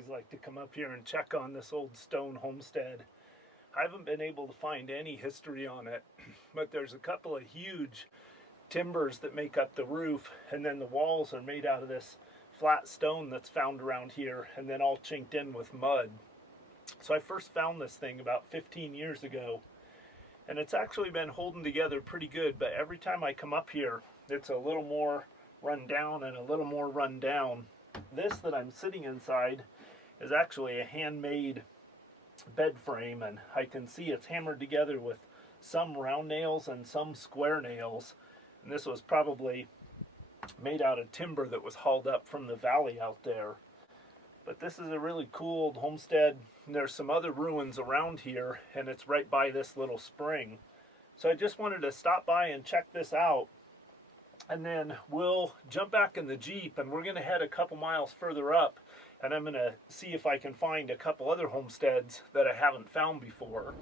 always like to come up here and check on this old stone homestead. I haven't been able to find any history on it, but there's a couple of huge timbers that make up the roof, and then the walls are made out of this flat stone that's found around here and then all chinked in with mud. So I first found this thing about 15 years ago, and it's actually been holding together pretty good, but every time I come up here it's a little more run down and a little more run down. This that I'm sitting inside is actually a handmade bed frame, and I can see it's hammered together with some round nails and some square nails, and this was probably made out of timber that was hauled up from the valley out there. But this is a really cool old homestead. There's some other ruins around here, and it's right by this little spring. So I just wanted to stop by and check this out, and then we'll jump back in the Jeep and we're going to head a couple miles further up, and I'm going to see if I can find a couple other homesteads that I haven't found before.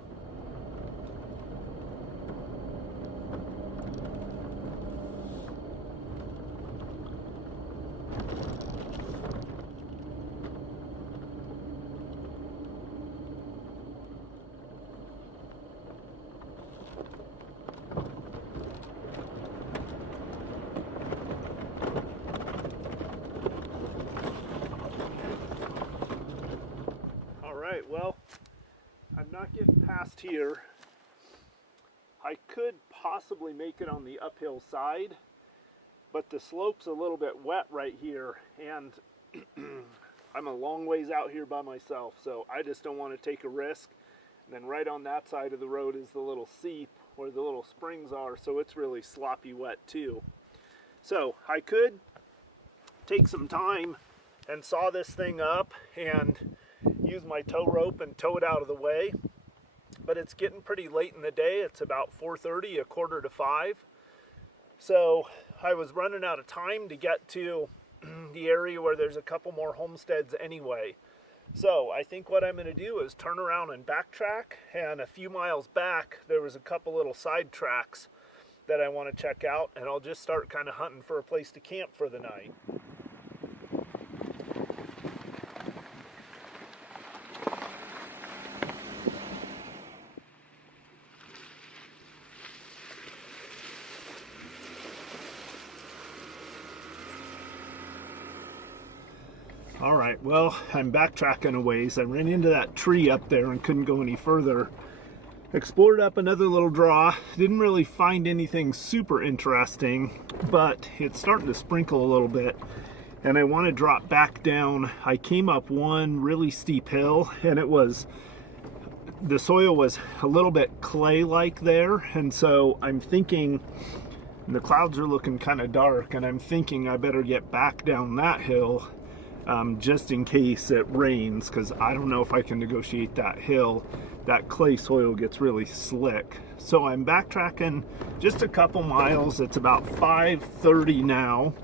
Well, I'm not getting past here. I could possibly make it on the uphill side, but the slope's a little bit wet right here, and I'm a long ways out here by myself, so I just don't want to take a risk. And then right on that side of the road is the little seep where the little springs are, so it's really sloppy wet too. So I could take some time and saw this thing up and use my tow rope and tow it out of the way, but it's getting pretty late in the day. It's about 4:30, 4:45, so I was running out of time to get to the area where there's a couple more homesteads anyway. So I think what I'm going to do is turn around and backtrack, and a few miles back there was a couple little side tracks that I want to check out, and I'll just start kind of hunting for a place to camp for the night. Alright, well, I'm backtracking a ways. I ran into that tree up there and couldn't go any further. Explored up another little draw. Didn't really find anything super interesting, but it's starting to sprinkle a little bit, and I want to drop back down. I came up one really steep hill, and the soil was a little bit clay-like there, and so I'm thinking, the clouds are looking kind of dark, and I'm thinking I better get back down that hill just in case it rains, because I don't know if I can negotiate that hill. That clay soil gets really slick. So I'm backtracking just a couple miles. It's about 5:30 now,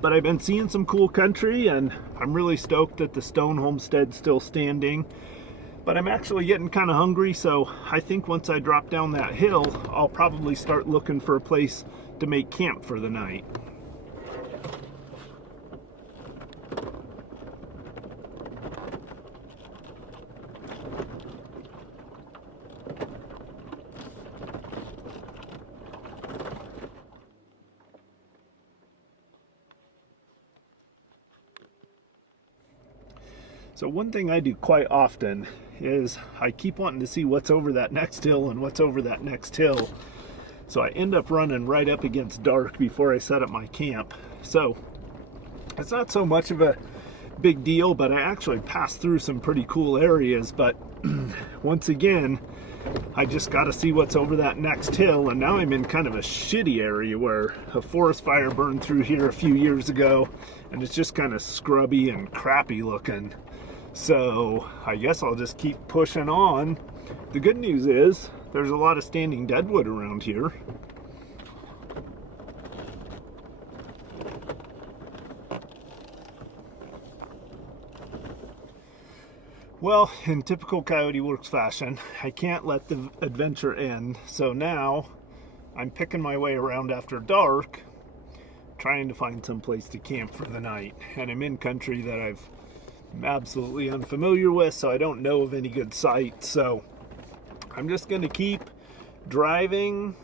but I've been seeing some cool country, and I'm really stoked that the stone homestead's still standing. But I'm actually getting kind of hungry, so I think once I drop down that hill, I'll probably start looking for a place to make camp for the night. So one thing I do quite often is I keep wanting to see what's over that next hill and what's over that next hill. So I end up running right up against dark before I set up my camp. So it's not so much of a big deal, but I actually passed through some pretty cool areas. But once again, I just got to see what's over that next hill. And now I'm in kind of a shitty area where a forest fire burned through here a few years ago, and it's just kind of scrubby and crappy looking. So I guess I'll just keep pushing on. The good news is there's a lot of standing deadwood around here. Well, in typical Coyote Works fashion, I can't let the adventure end. So now I'm picking my way around after dark, trying to find some place to camp for the night. And I'm in country that I've I'm absolutely unfamiliar with, so I don't know of any good sites. So I'm just going to keep driving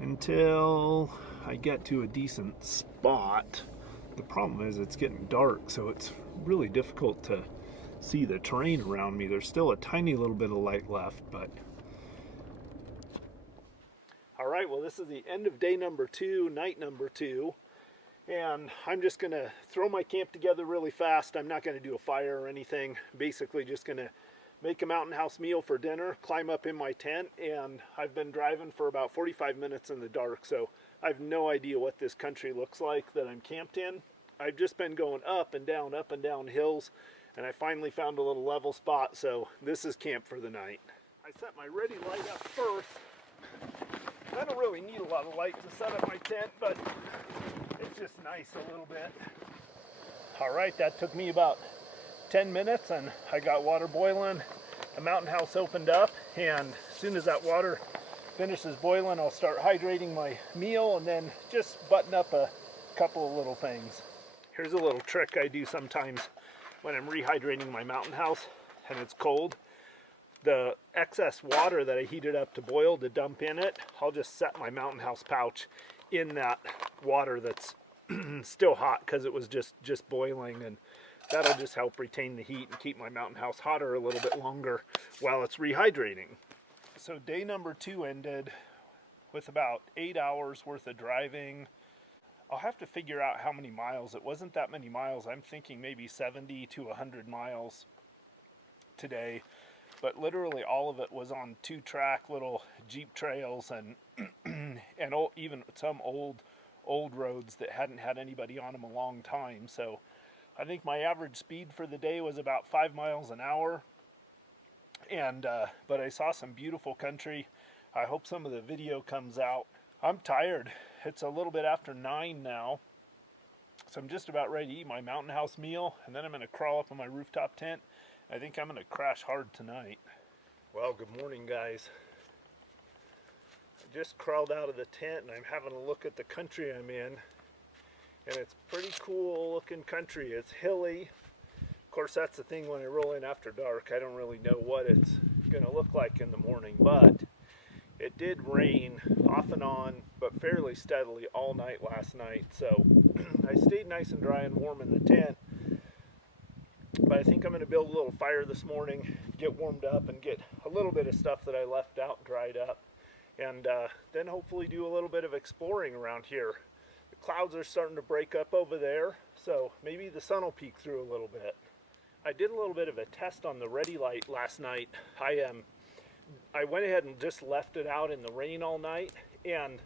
until I get to a decent spot. The problem is it's getting dark, so it's really difficult to see the terrain around me. There's still a tiny little bit of light left, but all right, well, this is the end of day number 2, night number 2, and I'm just gonna throw my camp together really fast. I'm not gonna do a fire or anything. Basically just gonna make a mountain house meal for dinner, climb up in my tent, and I've been driving for about 45 minutes in the dark, so I have no idea what this country looks like that I'm camped in. I've just been going up and down hills, and I finally found a little level spot, so this is camp for the night. I set my ready light up first. I don't really need a lot of light to set up my tent, but it's just nice a little bit. All right, that took me about 10 minutes, and I got water boiling. The mountain house opened up, and as soon as that water finishes boiling, I'll start hydrating my meal and then just button up a couple of little things. Here's a little trick I do sometimes when I'm rehydrating my mountain house and it's cold. The excess water that I heated up to boil to dump in it, I'll just set my mountain house pouch in that water that's still hot because it was just boiling, and that'll just help retain the heat and keep my mountain house hotter a little bit longer while it's rehydrating. So day number 2 ended with about 8 hours worth of driving. I'll have to figure out how many miles. It wasn't that many miles. I'm thinking maybe 70 to 100 miles today. But literally all of it was on 2-track little Jeep trails and even some old roads that hadn't had anybody on them a long time. So I think my average speed for the day was about 5 miles an hour. And but I saw some beautiful country. I hope some of the video comes out. I'm tired. It's a little bit after 9 now. So I'm just about ready to eat my mountain house meal, and then I'm going to crawl up in my rooftop tent. I think I'm going to crash hard tonight. Well, good morning, guys. I just crawled out of the tent and I'm having a look at the country I'm in. And it's pretty cool looking country. It's hilly. Of course, that's the thing when I roll in after dark. I don't really know what it's going to look like in the morning, but it did rain off and on, but fairly steadily all night last night. So I stayed nice and dry and warm in the tent. But I think I'm going to build a little fire this morning, get warmed up, and get a little bit of stuff that I left out dried up. And then hopefully do a little bit of exploring around here. The clouds are starting to break up over there, so maybe the sun will peek through a little bit. I did a little bit of a test on the ready light last night. I went ahead and just left it out in the rain all night, and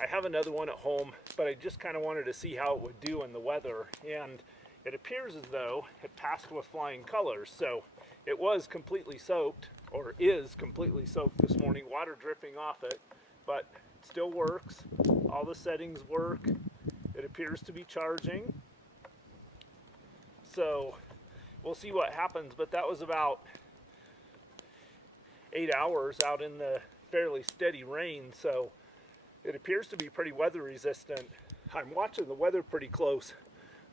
I have another one at home, but I just kind of wanted to see how it would do in the weather. And it appears as though it passed with flying colors. So it was completely soaked, or is completely soaked this morning, water dripping off it, but it still works. All the settings work. It appears to be charging. So we'll see what happens, but that was about 8 hours out in the fairly steady rain, so it appears to be pretty weather resistant. I'm watching the weather pretty close.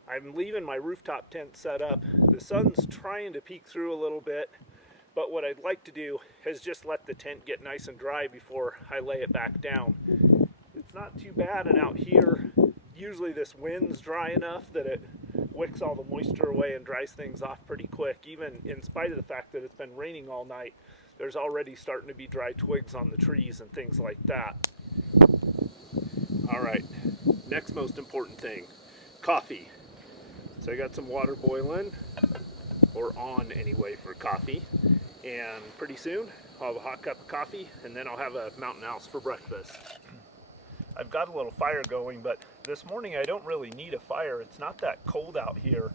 I'm leaving my rooftop tent set up. The sun's trying to peek through a little bit, but what I'd like to do is just let the tent get nice and dry before I lay it back down. It's not too bad, and out here, usually this wind's dry enough that it wicks all the moisture away and dries things off pretty quick. Even in spite of the fact that it's been raining all night, there's already starting to be dry twigs on the trees and things like that. All right, next most important thing, coffee. So I got some water boiling, or on anyway, for coffee, and pretty soon I'll have a hot cup of coffee, and then I'll have a mountain house for breakfast. I've got a little fire going, but this morning I don't really need a fire. It's not that cold out here,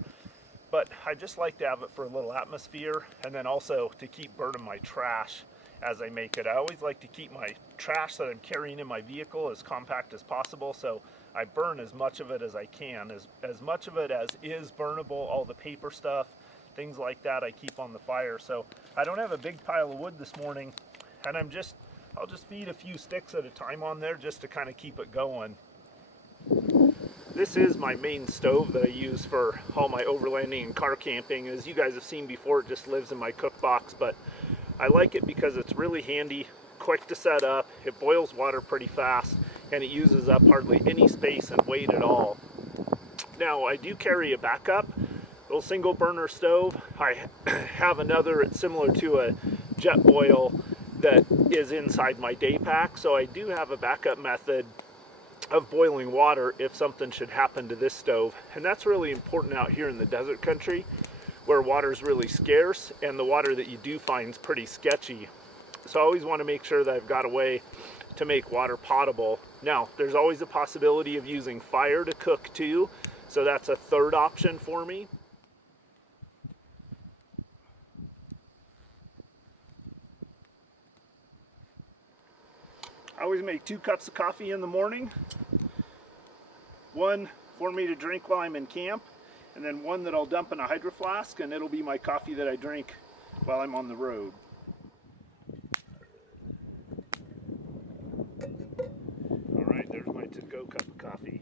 but I just like to have it for a little atmosphere, and then also to keep burning my trash as I make it. I always like to keep my trash that I'm carrying in my vehicle as compact as possible, so I burn as much of it as I can. As much of it as is burnable, all the paper stuff, things like that, I keep on the fire. So I don't have a big pile of wood this morning, and I'll just feed a few sticks at a time on there just to kind of keep it going. This is my main stove that I use for all my overlanding and car camping. As you guys have seen before, it just lives in my cook box, but I like it because it's really handy, quick to set up, it boils water pretty fast, and it uses up hardly any space and weight at all. Now, I do carry a backup, little single burner stove. I have another, it's similar to a jet boil that is inside my day pack, so I do have a backup method of boiling water if something should happen to this stove. And that's really important out here in the desert country where water is really scarce and the water that you do find is pretty sketchy. So I always want to make sure that I've got a way to make water potable. Now, there's always a possibility of using fire to cook too, so that's a third option for me. I always make 2 cups of coffee in the morning. One for me to drink while I'm in camp, and then one that I'll dump in a hydro flask, and it'll be my coffee that I drink while I'm on the road. All right, there's my to-go cup of coffee.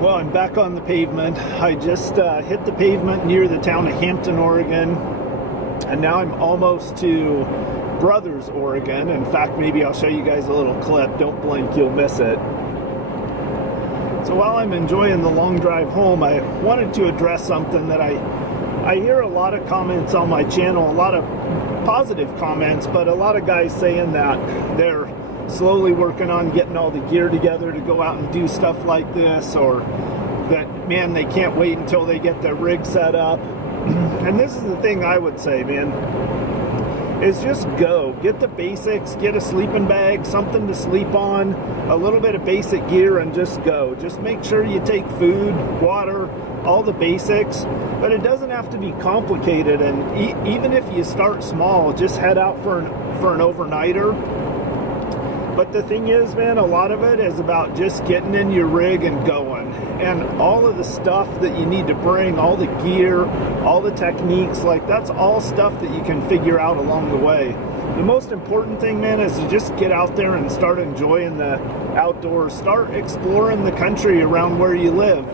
Well, I'm back on the pavement. I just hit the pavement near the town of Hampton, Oregon, and now I'm almost to Brothers, Oregon. In fact, maybe I'll show you guys a little clip. Don't blink, you'll miss it. So while I'm enjoying the long drive home, I wanted to address something that I hear a lot of comments on my channel, a lot of positive comments, but a lot of guys saying that they're slowly working on getting all the gear together to go out and do stuff like this, or that, man, they can't wait until they get their rig set up. And this is the thing I would say, man, is just go. Get the basics, get a sleeping bag, something to sleep on, a little bit of basic gear, and just go. Just make sure you take food, water, all the basics, but it doesn't have to be complicated. And even if you start small, just head out for an overnighter. But the thing is, man, a lot of it is about just getting in your rig and going. And all of the stuff that you need to bring, all the gear, all the techniques, like that's all stuff that you can figure out along the way. The most important thing, man, is to just get out there and start enjoying the outdoors. Start exploring the country around where you live.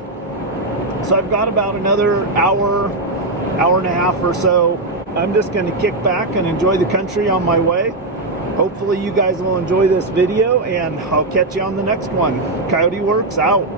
So I've got about another hour and a half or so. I'm just going to kick back and enjoy the country on my way. Hopefully you guys will enjoy this video, and I'll catch you on the next one. Coyote Works out.